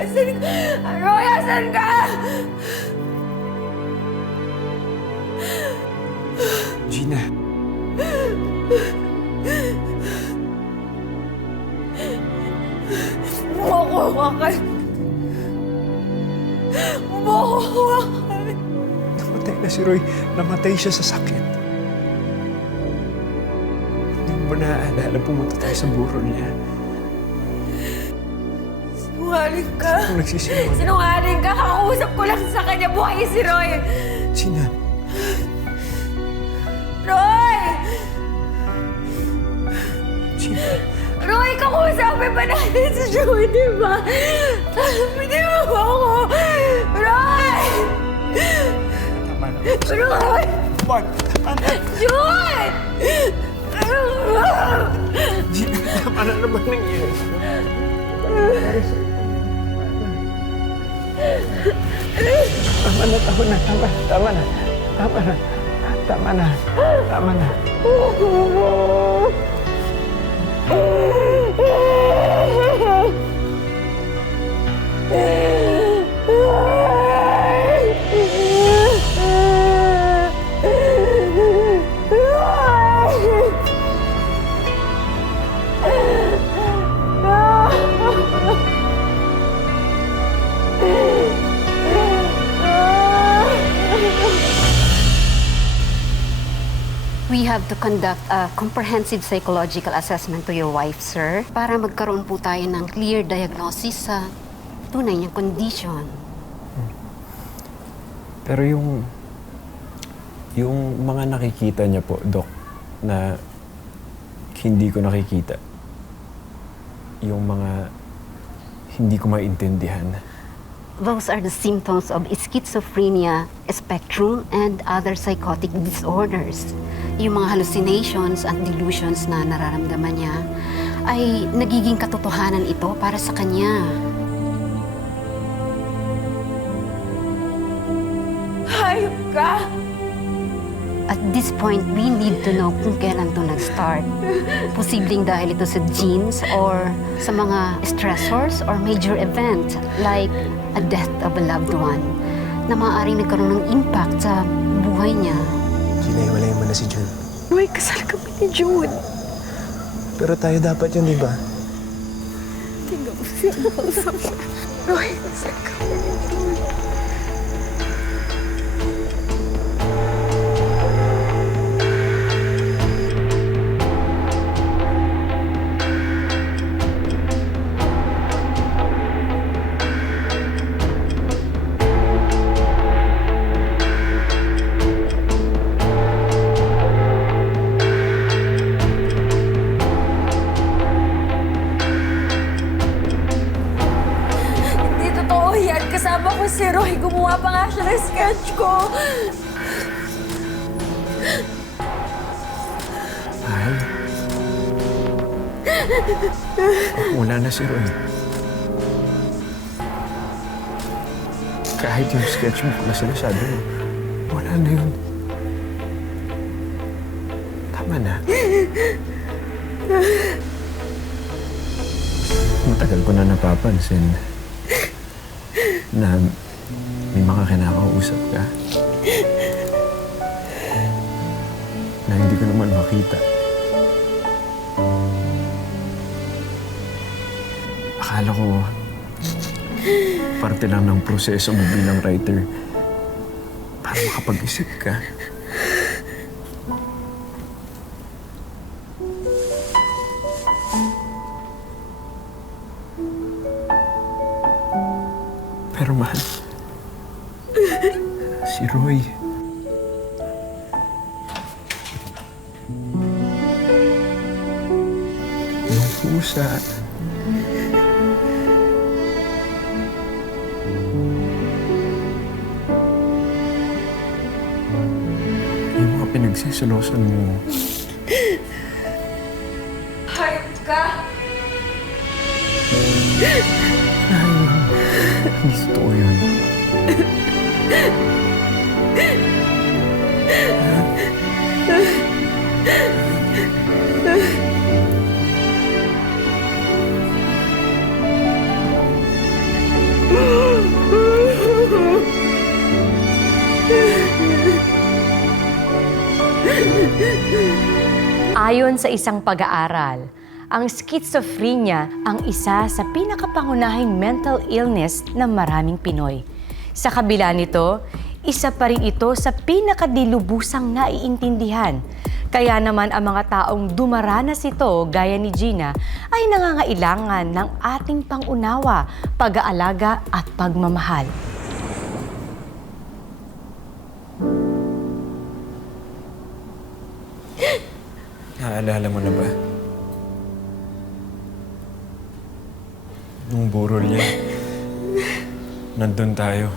Asan ka? Roy, asan ka? Gina. Bumukuha ka. Bumukuha ka. Namatay na si Roy. Namatay siya sa sakit. Hindi mo ba naaalala pumunta tayo sa burol niya? Sinungaling ka. Kung nagsisinungaling. Sinungaling ka. Kakausap ko lang sa kanya. Buhay si Roy. Gina. Roy! Gina. Roy, kakusapin pa natin si Joey, di ba? Hindi mo ba ako? Roy! Tama na. Roy! Mark, tama na. Joy! Gina, tama na naman nangyari. Tama na, tama na, tama na, tama na. Tama na. Tama na. Tama na. We have to conduct a comprehensive psychological assessment to your wife, sir, para magkaroon po tayo ng clear diagnosis sa tunay niyang condition. Pero yung mga nakikita niya po, Doc, na hindi ko nakikita. Yung mga hindi ko maintindihan. Those are the symptoms of schizophrenia spectrum and other psychotic disorders. Yung mga hallucinations and delusions na nararamdaman niya ay nagiging katotohanan ito para sa kanya. Hayop ka! At this point, we need to know kung kailan to nag-start. Posibleng dahil ito sa genes or sa mga stressors or major event like a death of a loved one na maaaring nagkaroon ng impact sa buhay niya. Gina, hiwalayin mo na si June. Roy, kasal kami ni June. Pero tayo dapat yun, di ba? Tingnan mo siya nakausap niya. Roy, kasal kami ni June. Kasama ko si Roy. Gumawa pa nga siya ng sketch ko. Mahal. Wala na si Roy. Kahit yung sketchbook na sinasabi mo, wala na yun. Tama na. Matagal ko na napapansin na may mga kinakausap ka na hindi ko naman makita. Akala ko parte lang ng proseso mo bilang writer para makapag-isip ka. Pero mahal, si Roy. Yung pusa. Yung mga pinagsisilosan mo. Hayop ka! Hindi totoo yun. Ayon sa isang pag-aaral, ang schizophrenia ang isa sa pinakapangunahing mental illness ng maraming Pinoy. Sa kabila nito, isa pa rin ito sa pinakadilubusang naiintindihan. Kaya naman ang mga taong dumaranas ito gaya ni Gina ay nangangailangan ng ating pangunawa, pag-aalaga at pagmamahal. Naalala mo na ba? Nung burol niya, nandun tayo.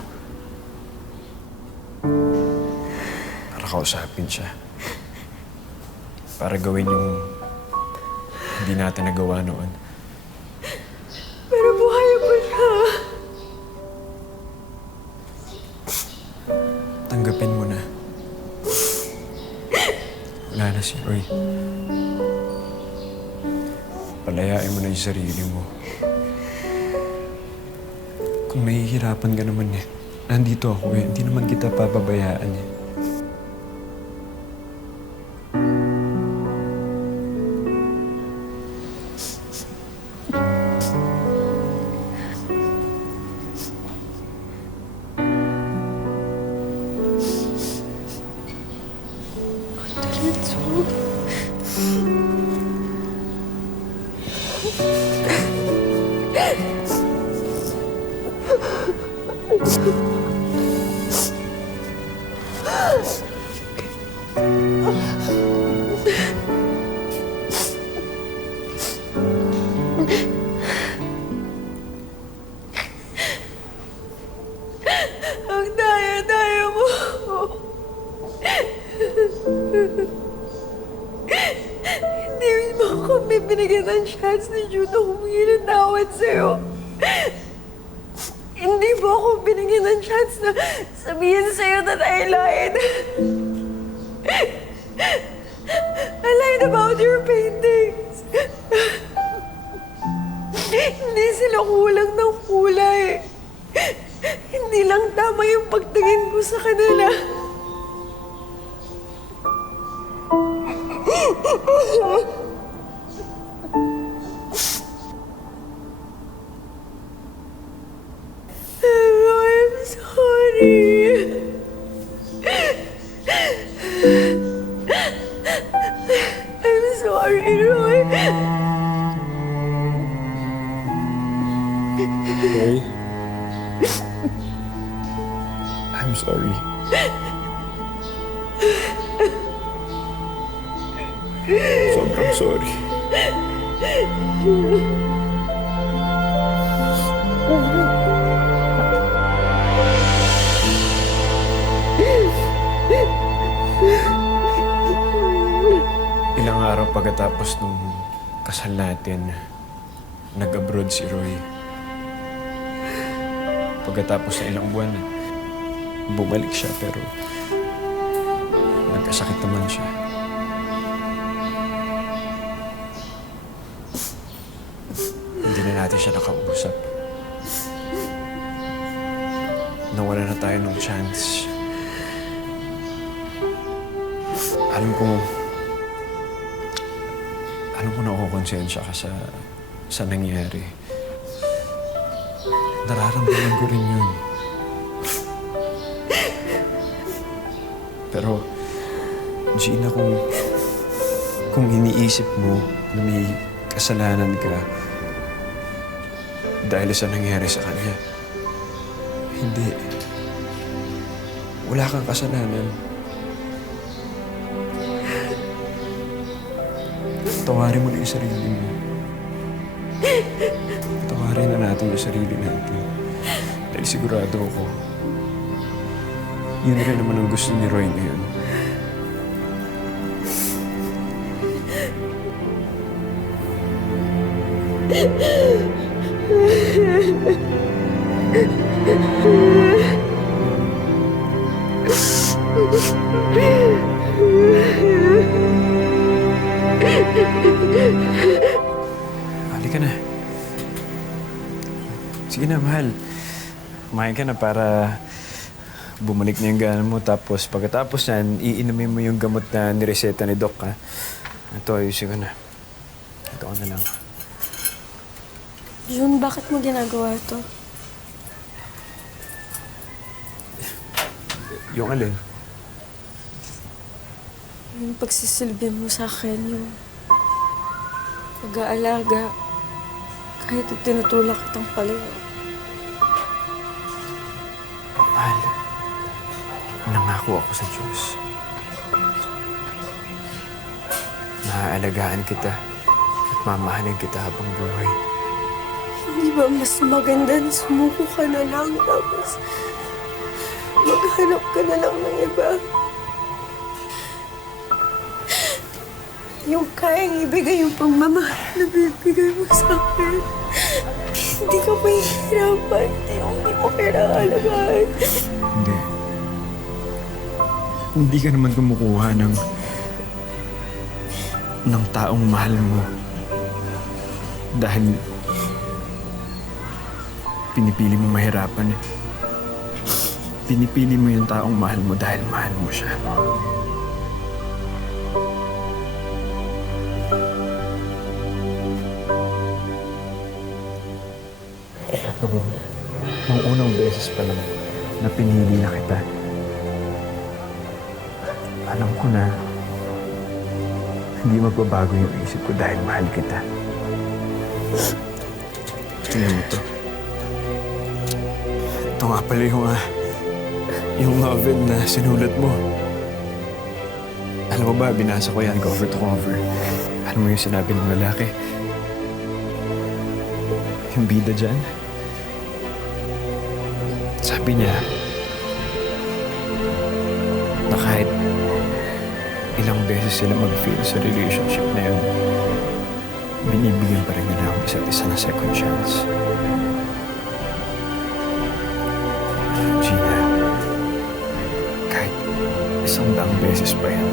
Para kausapin siya. Para gawin yung hindi natin nagawa noon. Pero buhay pa siya. Tanggapin mo na. Wala na si Roy. Palayain mo na yung sarili mo. Kung nahihirapan ka naman nandito ako Hindi naman kita pababayaan Ang daya-daya mo. Hindi mo kami binigyan ng chance ni Judo humingi ng tawad sa'yo. Hindi mo ako binigyan ng chance na sabihin sa'yo that I lied. I lied about your paintings. Hindi sila kulang ng kulay. Hindi lang tama yung pagtingin ko sa kanila. I'm sorry. I'm sorry, Roy. Roy? I'm sorry. Sobrang sorry. Ilang araw pagkatapos nung kasal natin, nag-abroad si Roy. Pagkatapos na ilang buwan, bumalik siya pero nagkasakit naman siya. Hindi na natin siya nakausap. Nawala na tayo ng chance. Alam ko nakukonsensya ka sa nangyari. Nararamdaman ko rin yun. Pero, Gina, kung iniisip mo na may kasalanan ka dahil sa nangyari sa kanya, hindi. Wala kang kasalanan. Tawarin mo na yung sarili mo. Tawarin na natin yung sarili natin. Dahil sigurado ako, yun rin naman ang gusto ni Roy ngayon. Halika na. Sige na, mahal. Kumain ka na para bumalik na yung gana mo. Tapos pagkatapos yan, iinumin mo yung gamot na nireseta ni Doc, ha? Ito, ayusin ko na. Ito ko na lang. Jun, bakit mo ginagawa ito? Yung alin? Yung pagsisilbi mo sa akin, yung pag-aalaga, kahit tinutulak kitang palayo. Mahal, nangako ako sa Diyos. Maaalagaan kita at mamahalin kita habang buhay. Hindi ba mas maganda na sumuko ka na lang tapos maghanap ka na lang ng iba? Yung kayang ibigay yung pagmamahal na bibigay mo sa akin. Hindi ka mahihirapan. Hindi mo kailangan alagaan. Hindi. Hindi ka naman kumukuha ng taong mahal mo. Dahil pinipili mo mahirapan eh. Pinipili mo yung taong mahal mo dahil mahal mo siya. Nung unang beses pa lang na pinili na kita, alam ko na hindi magbabago yung isip ko dahil mahal kita. Tingnan mo to. Ito nga pala yung novel na sinulat mo. Alam mo ba, binasa ko yan cover to cover. Alam mo yung sinabi ng lalaki? Yung bida dyan? Sabi niya, na kahit ilang beses sila mag-fail sa relationship na yun, binibigyan pa rin nila ang isa't isa ng second chance. Gina, kahit 100 beses pa yan,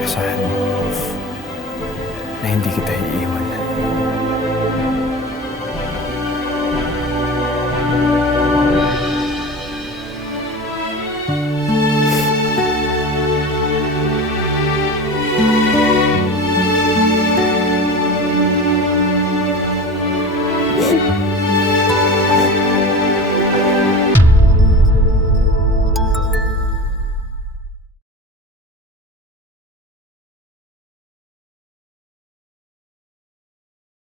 asahan mo na hindi kita iiwan.